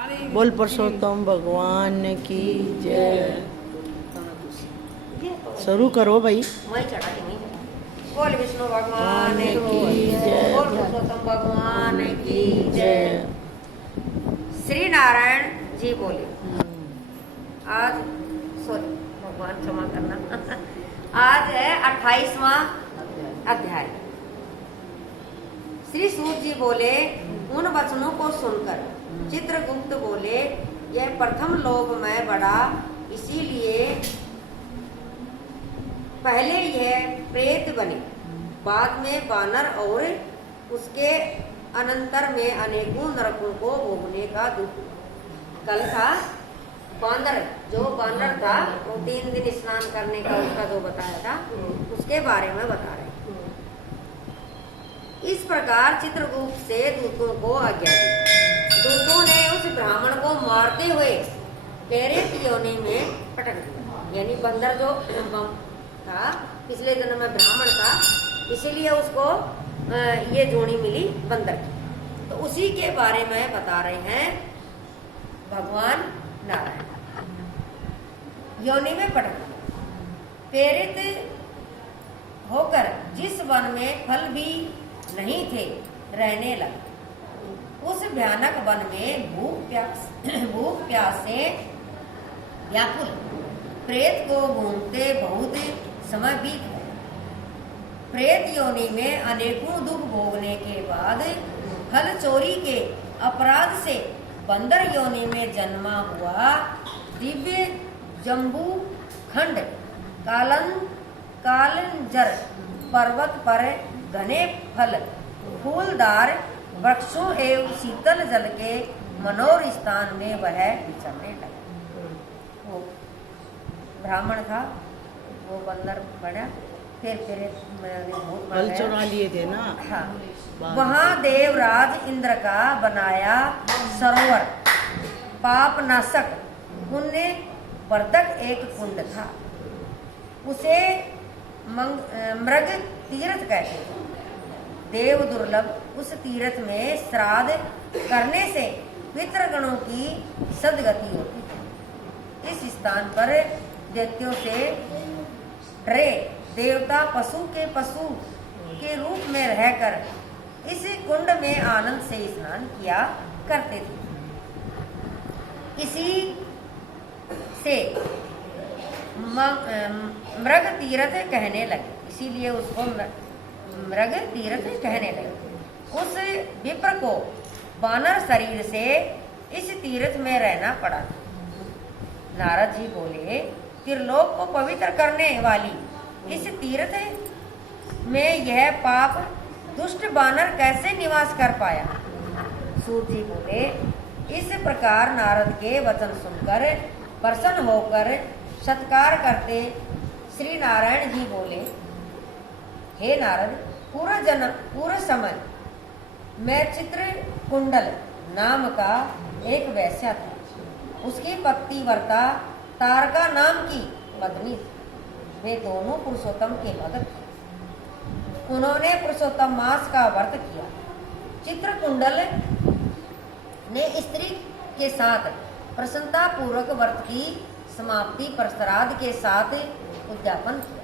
बोल पुरुषोत्तम भगवान की जय। शुरू करो भाई। वही चढ़ा के वही चढ़ा। बोल विष्णु भगवान की जय। बोल पुरुषोत्तम भगवान की जय। जय। श्री नारायण जी बोले आज सॉरी भगवान क्षमा करना आज है 28वां अध्याय। श्री सूत जी बोले उन वचनों को सुनकर चित्रगुप्त बोले यह प्रथम लोक में बड़ा, इसीलिए पहले यह प्रेत बने, बाद में बानर और उसके अनंतर में अनेकों नरकों को भोगने का दुख। कल था बांदर, जो बानर था वो 3 दिन स्नान करने का उसका जो बताया था उसके बारे में बता रहे। इस प्रकार चित्रगुप्त से दूतों को आज्ञा दी। दूतों ने उस ब्राह्मण को मारते हुए प्रेत योनि में पटक दिया। यानी बंदर जो था पिछले जन्म में ब्राह्मण था, इसीलिए उसको ये जोड़ी मिली बंदर की। तो उसी के बारे में बता रहे हैं भगवान नारायण। योनि में पटक दिया, प्रेरित होकर जिस वन में फल भी नहीं थे रहने लगे। उस भयानक वन में भूख प्यास से व्याकुल प्रेत को घूमते बहुत समय बीत गया। प्रेत योनि में अनेकों दुख भोगने के बाद फल चोरी के अपराध से बंदर योनि में जन्मा हुआ दिव्य जम्बू खंड कालंजर पर्वत पर घने फल फूलदार वृक्षों एवं शीतल जल के मनोर स्थान में वह विचरने लगा। वो ब्राह्मण था, वो बंदर बना, फिर फल चुरा लिए थे ना। हाँ, वहाँ देवराज इंद्र का बनाया सरोवर पाप नाशक पुण्य वर्धक एक कुंड था। उसे मृग तीर्थ कहते थे। देव दुर्लभ उस तीर्थ में श्राद्ध करने से पितृगणों की सदगति होती है। इस स्थान पर दैत्यों से डरे देवता पशु के रूप में रहकर इस कुंड में आनंद से स्नान किया करते थे। इसी से मृग तीर्थ कहने लगे, इसीलिए उसको मृग तीर्थ कहने लगे। उस विप्र को बानर शरीर से इस तीर्थ में रहना पड़ा। नारद जी बोले त्रिलोक को पवित्र करने वाली इस तीर्थ में यह पाप दुष्ट बानर कैसे निवास कर पाया। सूत जी बोले इस प्रकार नारद के वचन सुनकर प्रसन्न होकर सत्कार करते श्री नारायण जी बोले हे नारद, पूरा समय मैं चित्रकुंडल नाम का एक वैश्या था। उसकी पतिव्रता तारका नाम की पत्नी थी। वे दोनों पुरुषोत्तम के भक्त थे। उन्होंने पुरुषोत्तम मास का व्रत किया। चित्रकुंडल ने स्त्री के साथ प्रसन्नता पूर्वक व्रत की समाप्ति पर श्राद्ध के साथ उद्यापन किया।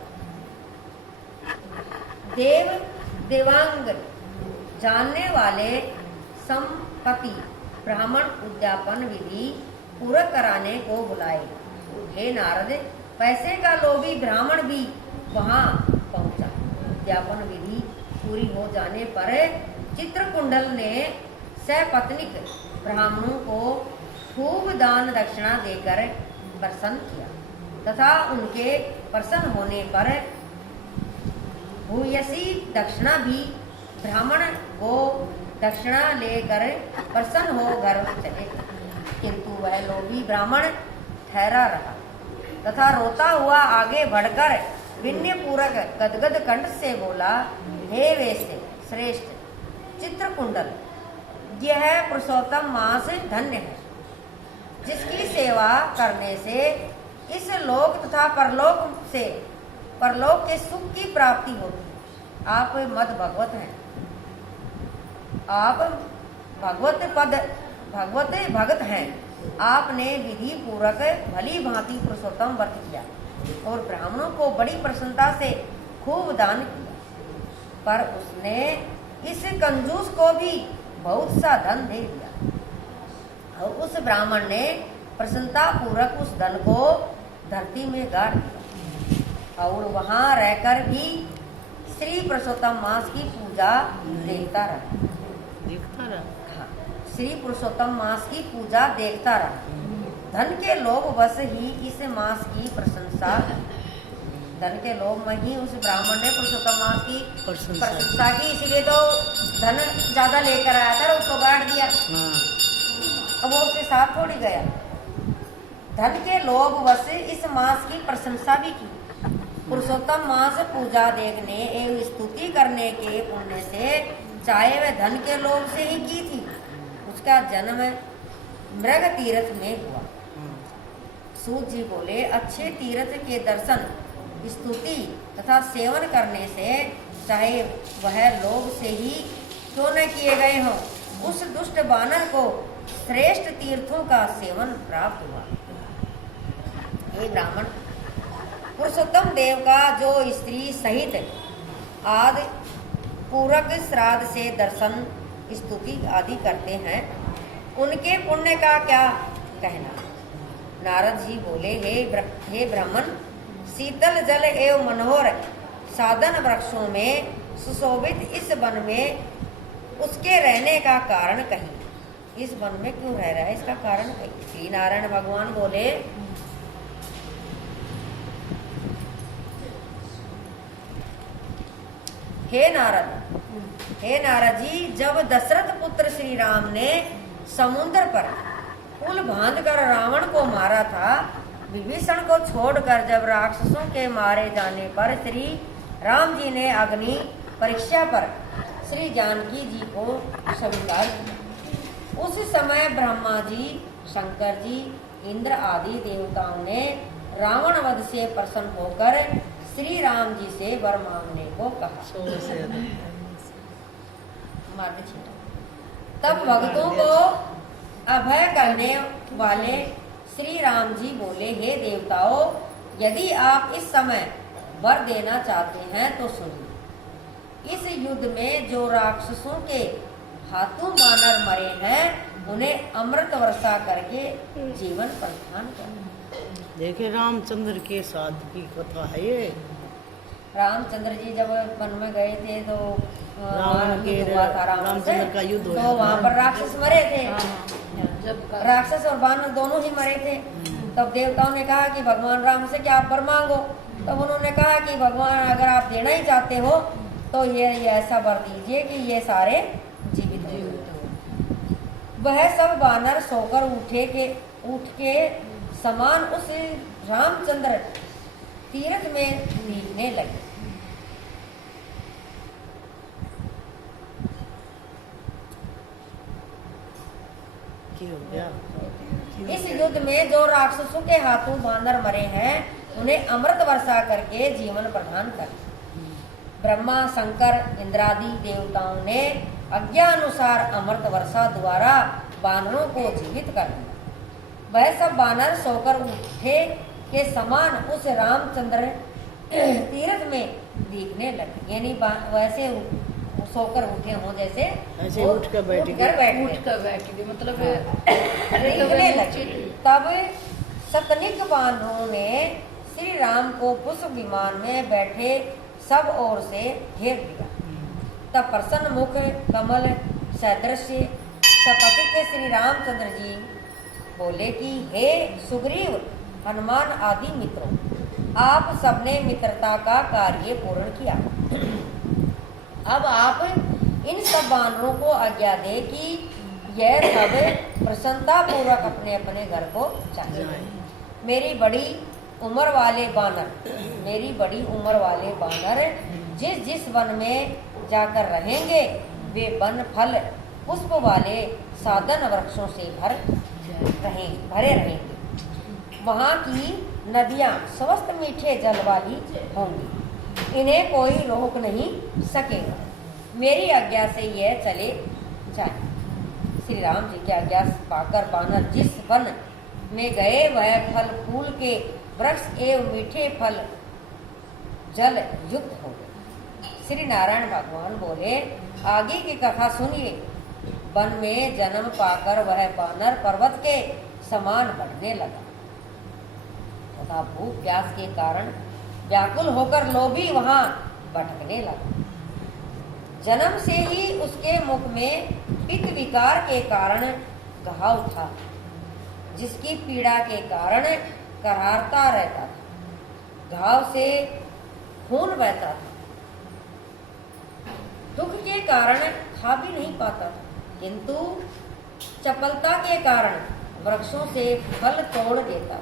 देवांग जानने वाले संपत्ति ब्राह्मण उद्यापन विधि पूरा कराने को बुलाए। हे नारद, पैसे का लोभी ब्राह्मण भी वहां पहुंचा। उद्यापन विधि पूरी हो जाने पर चित्रकुंडल ने सपत्निक ब्राह्मणों को खूब दान दक्षिणा देकर प्रसन्न किया तथा उनके प्रसन्न होने पर भूयसी दक्षिणा भी ब्राह्मण को दक्षिणा लेकर प्रसन्न हो घर चले। किंतु वह लोभी ब्राह्मण ठहरा रहा तथा रोता हुआ आगे बढ़कर विनय पूर्वक गदगद कंठ से बोला हे वैश्य श्रेष्ठ चित्रकुंडल, यह पुरुषोत्तम मास धन्य है, जिसकी सेवा करने से इस लोक तथा परलोक के सुख की प्राप्ति होती है। आप मद भगवत हैं, आप भगवत पद भगवत भगत हैं। आपने विधि पूर्वक भली भांति पुरुषोत्तम व्रत किया और ब्राह्मणों को बड़ी प्रसन्नता से खूब दान किया, पर उसने इस कंजूस को भी बहुत सा धन दे दिया और उस ब्राह्मण ने प्रसन्नता पूर्वक उस धन को धरती में गाड़ दिया और वहां रहकर भी श्री पुरुषोत्तम मास की पूजा देखता रहा। हाँ, श्री पुरुषोत्तम मास की पूजा देखता रहा। धन के लोभ वश ही इस मास की प्रशंसा, धन के लोभ में ही उस ब्राह्मण ने पुरुषोत्तम मास की प्रशंसा की, इसलिए तो धन ज्यादा लेकर आया था और उसको गाड़ दिया। अब वो उसके साथ थोड़ी गया। धन के लोभ वश इस मास की प्रशंसा भी की। पुरुषोत्तम मास पूजा देखने एवं स्तुति करने के पुण्य से, चाहे वह धन के लोभ से ही की थी, उसका जन्म मृग तीर्थ में हुआ। सूत जी बोले, अच्छे तीर्थ के दर्शन, स्तुति तथा सेवन करने से, चाहे वह लोभ से ही क्यों न किए गए हों, उस दुष्ट बानर को श्रेष्ठ तीर्थों का सेवन प्राप्त हुआ। हे ब्राह्मण, पुरुषोत्तम देव का जो स्त्री सहित आदि पूरक श्राद्ध से दर्शन, स्तुति आदि करते हैं, उनके पुण्य का क्या कहना। नारद जी बोले, हे ब्राह्मण, शीतल जल एवं मनोहर साधन वृक्षों में सुशोभित इस वन में उसके रहने का कारण कही। इस वन में क्यों रह रहा है, इसका कारण कही। श्री नारायण भगवान बोले, हे नारद जी, जब दशरथ पुत्र श्री राम ने समुद्र पर पुल बांधकर रावण को मारा था, विभीषण को छोड़कर जब राक्षसों के मारे जाने पर श्री राम जी ने अग्नि परीक्षा पर श्री जानकी जी को स्वीकार किया, उस समय ब्रह्मा जी, शंकर जी, इंद्र आदि देवताओं ने रावण वध से प्रसन्न होकर श्री राम जी से वर मांगने को कहा। तब भक्तों को अभय करने वाले श्री राम जी बोले, हे देवताओं, यदि आप इस समय वर देना चाहते हैं तो सुनिए। इस युद्ध में जो राक्षसों के हाथों बानर मरे हैं, उन्हें अमृत वर्षा करके जीवन प्रदान करें। देखे रामचंद्र के साथ की कथा है ये। रामचंद्र जी जब वन में गए थे तो रामचंद्र का युद्ध तो वहाँ पर राक्षस मरे थे, राक्षस और बानर दोनों ही मरे थे। तब देवताओं ने कहा कि भगवान राम से क्या आप वर मांगो। तब उन्होंने कहा कि भगवान, अगर आप देना ही चाहते हो तो ये ऐसा वर दीजिए कि ये सारे जीवित हो। वह सब बानर सोकर उठ के समान उस रामचंद्र तीर्थ में दिखने लगे। इस युद्ध में जो राक्षसों के हाथों बानर मरे हैं, उन्हें अमृत वर्षा करके जीवन प्रदान कर। ब्रह्मा, शंकर, इंद्रादि देवताओं ने आज्ञानुसार अमृत वर्षा द्वारा बानरों को जीवित कर दिया। वह सब बानर सोकर उठे के समान उस रामचंद्र तीर्थ में दिखने लगे। यानी वैसे सोकर उठे हों जैसे ऐसे उठ कर बैठ गए, मतलब दिखने लगे। तब सतनिक बानरों ने श्री राम को पुष्प विमान में बैठे सब ओर से घेर दिया। तब प्रसन्न मुख कमल सदृश सपति के श्री रामचंद्र जी बोले कि हे सुग्रीव, हनुमान आदि मित्रों, आप सबने मित्रता का कार्य पूर्ण किया। अब आप इन सब बानरों को आज्ञा दे कि यह सब प्रसन्नता पूर्वक अपने अपने घर को चले। मेरी बड़ी उम्र वाले बानर जिस वन में जाकर रहेंगे, वे वन फल पुष्प वाले साधन वृक्षों से भरे रहेंगे। वहाँ की नदियाँ स्वस्थ मीठे जल वाली होंगी, इन्हें कोई रोक नहीं सकेगा। मेरी आज्ञा से यह चले जाए। श्री श्री राम जी की आज्ञा पाकर बानर जिस वन में गए वह फल फूल के वृक्ष एवं मीठे फल जल युक्त हो गए। श्री नारायण भगवान बोले, आगे की कथा सुनिए। वन में जन्म पाकर वह बानर पर्वत के समान बढ़ने लगा तथा भूख प्यास के कारण व्याकुल होकर लोभी वहां भटकने लगा। जन्म से ही उसके मुख में पित्त विकार के कारण घाव था, जिसकी पीड़ा के कारण कराहता रहता था। घाव से खून बहता था। दुख के कारण खा भी नहीं पाता, किंतु चपलता के कारण वृक्षों से फल तोड़ देता।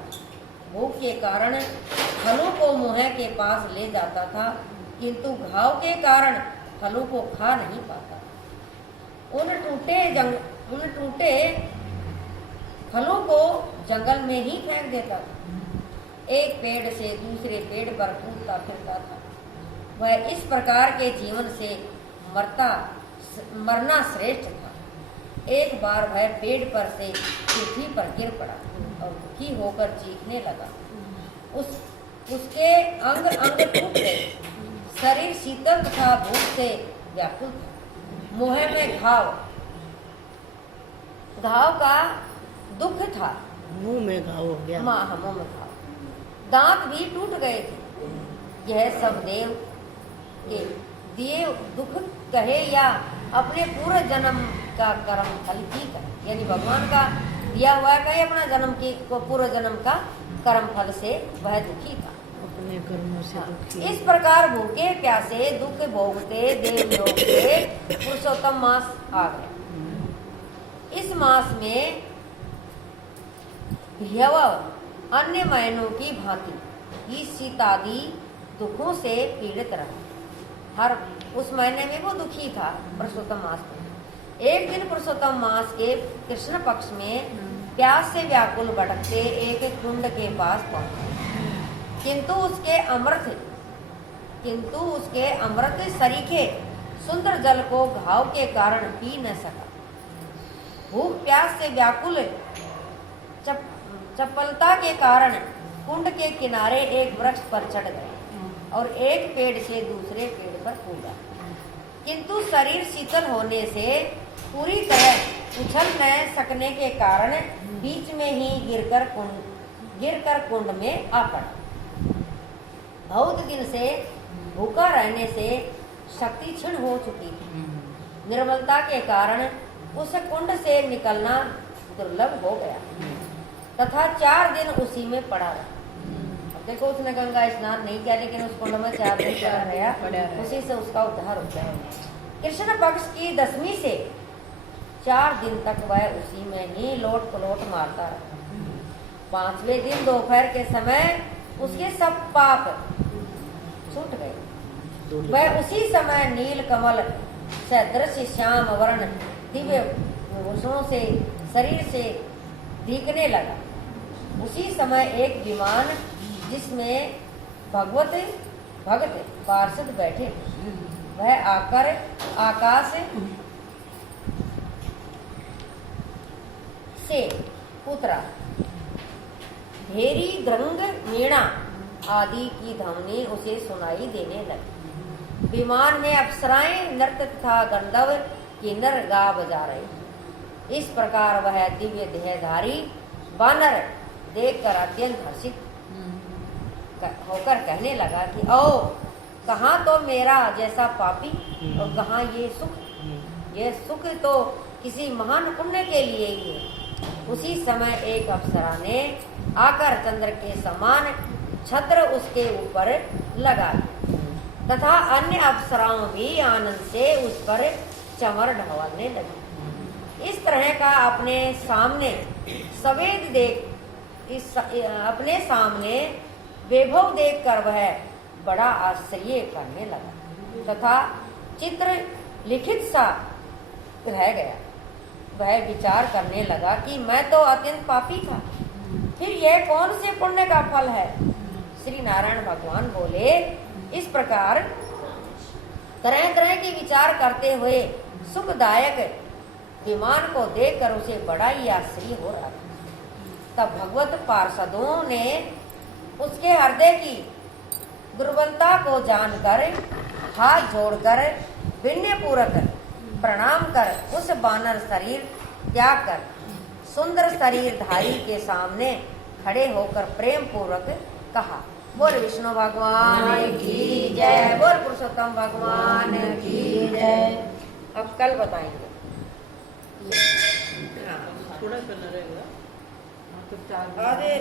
भूख के कारण फलों को मुंह के पास ले जाता था, किंतु घाव के कारण फलों को खा नहीं पाता। उन टूटे फलों को जंगल में ही फेंक देता था। एक पेड़ से दूसरे पेड़ पर कूदता फिरता था। वह इस प्रकार के जीवन से मरना श्रेष्ठ था। एक बार वह पेड़ पर से पृथ्वी पर गिर पड़ा और दुखी होकर चीखने लगा। उसके अंग अंग टूट गए। शरीर शीतल तथा भूख से व्याकुल था। मुंह में घाव का दुख था। मुंह में घाव हो गया। मुंह में घाव, दांत भी टूट गए थे। यह सब देव के दिए दुख कहे या अपने पूरे जन्म का कर्म फल की कहे, यानी भगवान का दिया हुआ कहे अपना जन्म की को पूर्व जन्म का कर्म फल से वह दुखी था। अपने कर्मों से दुखी। इस प्रकार भूखे प्यासे दुख भोगते देवलोक से पुरुषोत्तम मास आ गए। इस मास में अन्य महीनों की भांति इस शीतादि दुखों से पीड़ित रहा। हर उस महीने में वो दुखी था। पुरुषोत्तम मास में एक दिन पुरुषोत्तम मास के कृष्ण पक्ष में प्यास से व्याकुल भटकते एक कुंड के पास पहुंचा, किंतु उसके अमृत सरीखे सुंदर जल को घाव के कारण पी न सका। भूख प्यास से व्याकुल चपलता के कारण कुंड के किनारे एक वृक्ष पर चढ़ गए और एक पेड़ से दूसरे पेड़ पर कूदा, किंतु शरीर शीतल होने से पूरी तरह उछल न सकने के कारण बीच में ही गिरकर कुंड में आ पड़ा। बहुत दिन से भूखा रहने से शक्ति क्षीण हो चुकी थी। निर्बलता के कारण उस कुंड से निकलना दुर्लभ हो गया तथा 4 दिन उसी में पड़ा रहा। अब देखो, उसने गंगा स्नान नहीं किया, लेकिन उस कुंड में 4 दिन पड़ा रहा, उसी से उसका उद्धार हो गया। कृष्ण पक्ष की 10वीं से 4 दिन तक वह उसी में ही लोट पलोट मारता रहा। 5वें दिन दोपहर के समय उसके सब पाप छूट गए। वह उसी समय नील कमल सदृश श्याम वर्ण दिव्य भूषणों से शरीर से दिखने लगा। उसी समय एक विमान जिसमें भगत पार्षद बैठे, वह आकर आकाश से उतरा। भेरी द्रंग मीणा आदि की ध्वनि उसे सुनाई देने लगी। विमान में अप्सराएं नृत्य तथा गंधर्व किन्नर गा बजा रहे। इस प्रकार वह दिव्य देहधारी वानर देखकर अत्यंत हर्षित होकर कहने लगा कि ओ, कहाँ तो मेरा जैसा पापी और कहाँ ये सुख तो किसी महान पुण्य के लिए ही है। उसी समय एक अप्सरा ने आकर चंद्र के समान छत्र उसके ऊपर लगा दिया तथा अन्य अप्सराओं भी आनंद से उस पर चमर ढवालने लगी। इस तरह का अपने सामने अपने सामने वैभव देखकर वह बड़ा आश्चर्य करने लगा तथा चित्र लिखित सा रह गया। वह विचार करने लगा कि मैं तो अत्यंत पापी था, फिर यह कौन से पुण्य का फल है। श्री नारायण भगवान बोले, इस प्रकार तरह तरह के विचार करते हुए सुखदायक विमान को देखकर उसे बड़ा ही आश्चर्य हो रहा था। तब भगवत पार्षदों ने उसके हृदय की दुर्बलता को जानकर हाथ जोड़कर विनय पूर्वक प्रणाम कर उस बानर शरीर त्याग कर सुंदर शरीरधारी के सामने खड़े होकर प्रेम पूर्वक कहा, बोल विष्णु भगवान की जय, बोल पुरुषोत्तम भगवान की जय। अब कल बताएंगे। थोड़ा करना रहेगा। अरे